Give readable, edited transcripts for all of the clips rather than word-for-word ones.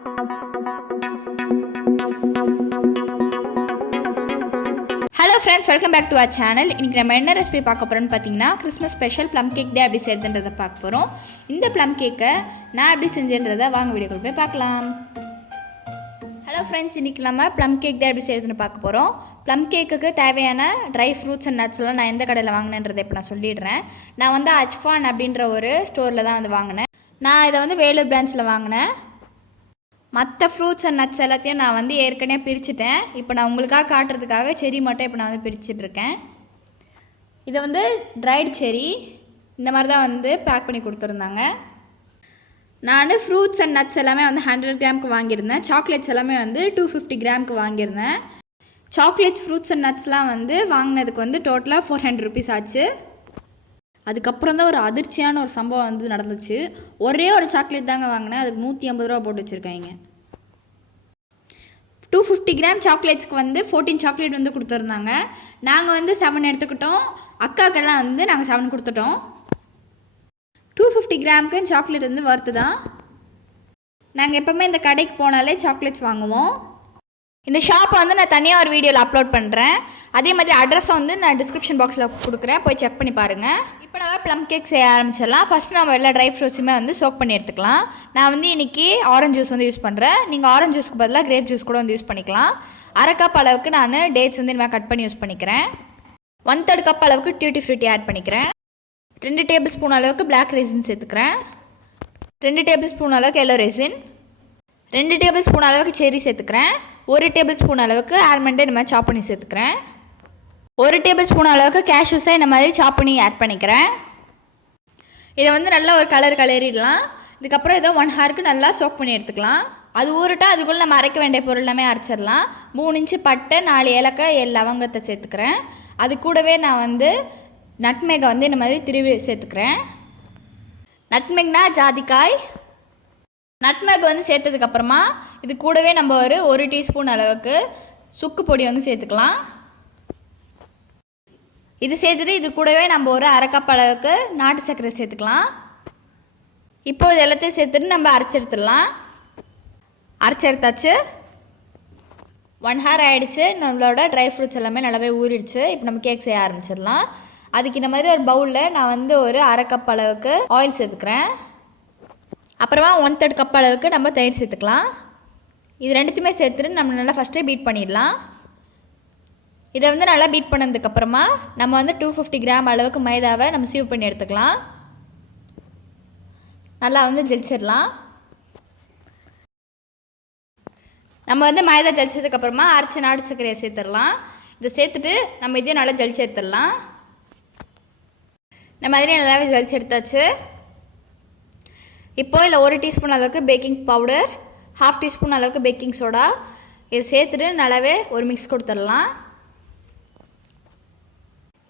Hello friends, welcome back to our channel. இன்னைக்கு நம்ம என்ன ரெசிபி பார்க்க போறோம்னு பாத்தீங்கன்னா கிறிஸ்மஸ் ஸ்பெஷல் ப்ளம் கேக் டே எப்படி செய்யறதுன்றதை பார்க்க போறோம். இந்த ப்ளம் கேக்கை நான் எப்படி செஞ்சேன்றதை வாங்க வீடியோக்குள்ள போய் பார்க்கலாம். ஹலோ ஃப்ரெண்ட்ஸ், இன்னைக்கு நம்ம ப்ளம் கேக் டே எப்படி செய்யறதுன்னு பார்க்க போறோம். ப்ளம் கேக்குக்கு தேவையான ட்ரை ஃப்ரூட்ஸ் அண்ட் நட்ஸ் எல்லாம் நான் எந்த கடையில் வாங்கினேன்றதை இப்போ நான் சொல்லிடுறேன். நான் வந்து அஜ்ஃபான் அப்படின்ற ஒரு ஸ்டோரில் தான் வந்து வாங்கினேன். நான் இதை வந்து வேலூர் பிரான்ச்சில் வாங்கினேன். மற்ற ஃப்ரூட்ஸ் அண்ட் நட்ஸ் எல்லாத்தையும் நான் வந்து ஏற்கனவே பிரிச்சுட்டேன். இப்போ நான் உங்களுக்காக காட்டுறதுக்காக செரி மட்டும் இப்போ நான் வந்து பிரிச்சுட்ருக்கேன். இதை வந்து ட்ரைடு செரி இந்த மாதிரி தான் வந்து பேக் பண்ணி கொடுத்துருந்தாங்க. நான் ஃப்ரூட்ஸ் அண்ட் நட்ஸ் எல்லாமே வந்து 100 கிராமுக்கு வாங்கியிருந்தேன். சாக்லேட்ஸ் எல்லாமே வந்து 250 கிராமுக்கு வாங்கியிருந்தேன். சாக்லேட்ஸ், ஃப்ரூட்ஸ் அண்ட் நட்ஸ்லாம் வந்து வாங்கினதுக்கு வந்து டோட்டலாக 400 ருபீஸ் ஆச்சு. அதுக்கப்புறம் தான் ஒரு அதிர்ச்சியான ஒரு சம்பவம் வந்து நடந்துச்சு. ஒரே ஒரு சாக்லேட் தாங்க வாங்கினேன், அதுக்கு 150 ரூபா போட்டு வச்சுருக்காங்க. 250 கிராம் சாக்லேட்ஸ்க்கு வந்து 14 சாக்லேட் வந்து கொடுத்துருந்தாங்க. நாங்கள் வந்து 7 எடுத்துக்கிட்டோம். அக்காக்கெல்லாம் வந்து நாங்கள் 7 கொடுத்துட்டோம். 250 கிராமுக்கு சாக்லேட் வந்து வறுத்து தான். நாங்கள் எப்போவுமே இந்த கடைக்கு போனாலே சாக்லேட்ஸ் வாங்குவோம். இந்த ஷாப்பை வந்து நான் தனியாக ஒரு வீடியோவில் அப்லோட் பண்ணுறேன். அதே மாதிரி அட்ரஸை வந்து நான் டிஸ்கிரிப்ஷன் பாக்ஸில் கொடுக்குறேன், போய் செக் பண்ணி பாருங்கள். இப்போ நம்ம ப்ளம் கேக் செய்ய ஆரம்பிச்சிடலாம். ஃபஸ்ட்டு நம்ம எல்லா ட்ரை ஃப்ரூட்ஸுமே வந்து சோக் பண்ணி எடுத்துக்கலாம். நான் வந்து இன்றைக்கி ஆரஞ்ச் ஜூஸ் வந்து யூஸ் பண்ணுறேன். நீங்கள் ஆரஞ்ச் ஜூஸ்க்கு பதிலாக கிரேப் ஜூஸ் கூட வந்து யூஸ் பண்ணிக்கலாம். 1/2 கப் அளவுக்கு நான் டேட்ஸ் வந்து இனிமேல் கட் பண்ணி யூஸ் பண்ணிக்கிறேன். 1/3 கப் அளவுக்கு டியூட்டி ஃப்ரூட்டி ஆட் பண்ணிக்கிறேன். 2 டேபிள் ஸ்பூன் அளவுக்கு பிளாக் raisins சேர்த்துக்கிறேன். 2 டேபிள் ஸ்பூன் அளவுக்கு எல்லோ raisin, 2 டேபிள் ஸ்பூன் அளவுக்கு செரி சேர்த்துக்கிறேன். 1 டேபிள் ஸ்பூன் அளவுக்கு ஆல்மண்டை இந்த மாதிரி சாப் பண்ணி சேர்த்துக்கிறேன். 1 டேபிள் ஸ்பூன் அளவுக்கு கேஷ்யூஸை இந்த மாதிரி சாப் பண்ணி ஆட் பண்ணிக்கிறேன். இதை வந்து நல்லா ஒரு கலரிடலாம். இதுக்கப்புறம் இதை 1 ஹவருக்கு நல்லா சோக் பண்ணி எடுத்துக்கலாம். அது ஊறிட்டா அதுக்குள்ளே நம்ம அரைக்க வேண்டிய பொருள் எல்லாமே அரைச்சிடலாம். 3 இன்ச்சு பட்டை, 4 ஏலக்காய், 7 லவங்கத்தை சேர்த்துக்கிறேன். அது கூடவே நான் வந்து நட்மெகை வந்து இந்த மாதிரி திருவி சேர்த்துக்கிறேன். நட்மெக்னா ஜாதிக்காய். நட்மெக் வந்து சேர்த்ததுக்கப்புறமா இது கூடவே நம்ம ஒரு 1 டீஸ்பூன் அளவுக்கு சுக்கு பொடி வந்து சேர்த்துக்கலாம். இது சேர்த்துட்டு இது கூடவே நம்ம ஒரு 1/2 கப் அளவுக்கு நாட்டு சர்க்கரை சேர்த்துக்கலாம். இப்போது இது எல்லாத்தையும் சேர்த்துட்டு நம்ம அரைச்செடுத்துடலாம். அரைச்செடுத்தாச்சு. 1 ஹவர் ஆகிடுச்சு. நம்மளோட ட்ரை ஃப்ரூட்ஸ் எல்லாமே நல்லாவே ஊறிடுச்சு. இப்போ நம்ம கேக் செய்ய ஆரம்பிச்சிடலாம். அதுக்கு இந்த மாதிரி ஒரு பவுலில் நான் வந்து ஒரு 1/2 கப் அளவுக்கு ஆயில் சேர்த்துக்கிறேன். அப்புறமா 1/3 கப் அளவுக்கு நம்ம தயிர் சேர்த்துக்கலாம். இது ரெண்டுத்தையுமே சேர்த்துட்டு நம்ம நல்லா ஃபஸ்ட்டே பீட் பண்ணிடலாம். இதை வந்து நல்லா பீட் பண்ணதுக்கப்புறமா நம்ம வந்து 250 கிராம் அளவுக்கு மைதாவை நம்ம சீவ் பண்ணி எடுத்துக்கலாம். நல்லா வந்து ஜெலிச்சிடலாம். நம்ம வந்து மைதா ஜலிச்சதுக்கப்புறமா அரைச்ச நாட்டு சர்க்கரையை சேர்த்துடலாம். இதை சேர்த்துட்டு நம்ம இதையும் நல்லா ஜலிச்சு எடுத்துடலாம். இந்த மாதிரி நல்லாவே ஜலிச்சு எடுத்தாச்சு. இப்போ இல்லை 1 டீஸ்பூன் அளவுக்கு பேக்கிங் பவுடர், 1/2 டீஸ்பூன் அளவுக்கு பேக்கிங் சோடா இதை சேர்த்துட்டு நல்லாவே ஒரு மிக்ஸ் கொடுத்துடலாம்.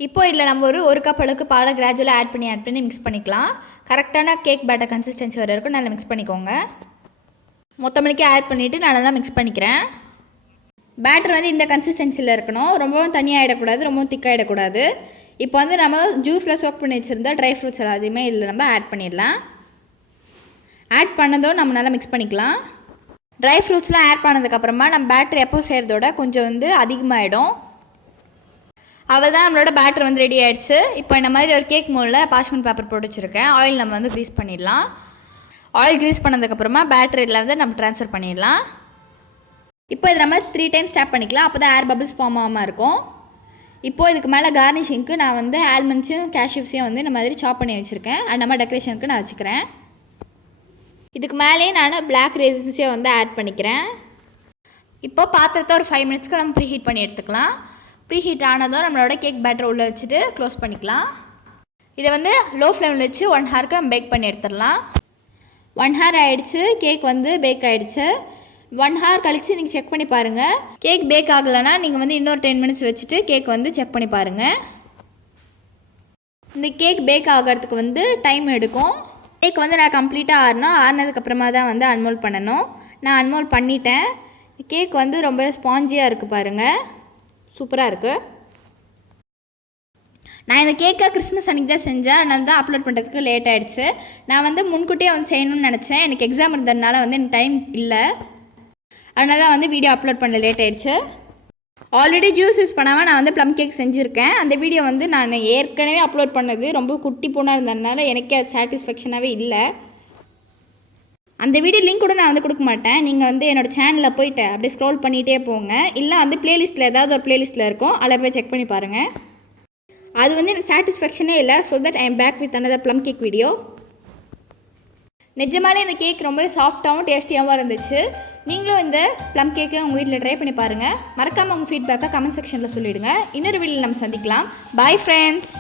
இப்போ இதில் நம்ம ஒரு கப் அளவுக்கு பாலை கிராஜுவலாக ஆட் பண்ணி மிக்ஸ் பண்ணிக்கலாம். கரெக்டான கேக் பேட்டர் கன்சிஸ்டன்சி வர வரைக்கும் நல்லா மிக்ஸ் பண்ணிக்கோங்க. மொத்தமணிக்கு ஆட் பண்ணிவிட்டு நான் நல்லா மிக்ஸ் பண்ணிக்கிறேன். பேட்டர் வந்து இந்த கன்சிஸ்டன்சியில் இருக்கணும். ரொம்பவும் தனியாகிடக்கூடாது, ரொம்பவும் திக்காகிடக்கூடாது. இப்போ வந்து நம்ம ஜூஸில் சோக் பண்ணி வச்சுருந்தா ட்ரை ஃப்ரூட்ஸ் எல்லாத்தையுமே இதில் நம்ம ஆட் பண்ணிடலாம். ஆட் பண்ணதும் நம்ம நல்லா மிக்ஸ் பண்ணிக்கலாம். ட்ரை ஃப்ரூட்ஸ்லாம் ஆட் பண்ணதுக்கப்புறமா நம்ம பேட்டர் எப்போ செய்கிறதோட கொஞ்சம் வந்து அதிகமாகிடும். அவள் தான் நம்மளோட பேட்டர் வந்து ரெடி ஆகிடுச்சு. இப்போ இந்த மாதிரி ஒரு கேக் மோல்டில் பார்ச்மெண்ட் பேப்பர் போட்டு வச்சுருக்கேன். ஆயில் நம்ம வந்து க்ரீஸ் பண்ணிடலாம். ஆயில் க்ரீஸ் பண்ணதுக்கப்புறமா பேட்டரியில் வந்து நம்ம ட்ரான்ஸ்ஃபர் பண்ணிடலாம். இப்போ இது நம்ம 3 டைம்ஸ் டேப் பண்ணிக்கலாம். அப்போ தான் ஏர் பபிள்ஸ் ஃபார்ம் ஆகாமல் இருக்கும். இப்போது இதுக்கு மேலே கார்னிஷிங்க்கு நான் வந்து ஆல்மண்ட்ஸும் கேஷ்யூஸையும் வந்து இந்த மாதிரி சாப் பண்ணி வச்சுருக்கேன். அது நம்ம டெக்கரேஷனுக்கு நான் வச்சுக்கிறேன். இதுக்கு மேலேயே நான் பிளாக் raisinsஸையும் வந்து ஆட் பண்ணிக்கிறேன். இப்போ பாத்திரத்தை ஒரு 5 மினிட்ஸ்க்கு நம்ம ப்ரீஹீட் பண்ணி எடுத்துக்கலாம். ப்ரீஹீட் ஆனதும் நம்மளோட கேக் பேட்டர் உள்ளே வச்சுட்டு க்ளோஸ் பண்ணிக்கலாம். இதை வந்து லோ ஃப்ளேமில் வச்சு 1 ஹவருக்கு நம்ம பேக் பண்ணி எடுத்துடலாம். 1 ஹவர் ஆகிடுச்சு. கேக் வந்து பேக் ஆகிடுச்சு. 1 ஹவர் கழித்து நீங்கள் செக் பண்ணி பாருங்கள். கேக் பேக் ஆகலைன்னா நீங்கள் வந்து இன்னொரு 10 மினிட்ஸ் வச்சுட்டு கேக் வந்து செக் பண்ணி பாருங்கள். இந்த கேக் பேக் ஆகிறதுக்கு வந்து டைம் எடுக்கும். கேக் வந்து நான் கம்ப்ளீட்டாக ஆறினதுக்கப்புறமா தான் வந்து அன்மோல்ட் பண்ணணும். நான் அன்மோல்ட் பண்ணிட்டேன். கேக் வந்து ரொம்ப ஸ்பாஞ்சியாக இருக்குது பாருங்கள், சூப்பராக இருக்குது. நான் இந்த கேக்கை கிறிஸ்மஸ் அன்றைக்கி தான் செஞ்சேன், அதனால தான் அப்லோட் பண்ணுறதுக்கு லேட் ஆகிடுச்சு. நான் வந்து முன்கூட்டியே வந்து செய்யணும்னு நினச்சேன், எனக்கு எக்ஸாம் இருந்ததுனால வந்து எனக்கு டைம் இல்லை, அதனால தான் வந்து வீடியோ அப்லோட் பண்ண லேட் ஆகிடுச்சு. ஆல்ரெடி ஜூஸ் யூஸ் பண்ணாமல் நான் வந்து ப்ளம் கேக் செஞ்சுருக்கேன். அந்த வீடியோ வந்து நான் ஏற்கனவே அப்லோட் பண்ணது, ரொம்ப குட்டி பொண்ணாக இருந்ததுனால எனக்கே சாட்டிஸ்ஃபேக்ஷனாகவே இல்லை. அந்த வீடியோ லிங்க் கூட நான் வந்து கொடுக்க மாட்டேன். நீங்கள் வந்து என்னோடய சேனலில் போய்ட்டு அப்படியே ஸ்க்ரோல் பண்ணிகிட்டே போங்க, இல்லை வந்து ப்ளேலிஸ்ட்டில் ஏதாவது ஒரு ப்ளேலிஸ்ட்டில் இருக்கும், அதில் போய் செக் பண்ணி பாருங்கள். அது வந்து எனக்கு சாட்டிஸ்ஃபேக்ஷனே இல்லை. So that I am back with another plum cake video. நிஜமாலே இந்த கேக் ரொம்ப சாஃப்டாகவும் டேஸ்டியாகவும் இருந்துச்சு. நீங்களும் இந்த ப்ளம் கேக்கை உங்கள் வீட்டில் ட்ரை பண்ணி பாருங்கள். மறக்காமல் உங்கள் ஃபீட்பேக்கை கமெண்ட் செக்ஷனில் சொல்லிவிடுங்க. இன்னொரு வீடியோவில் நம்ம சந்திக்கலாம். Bye friends.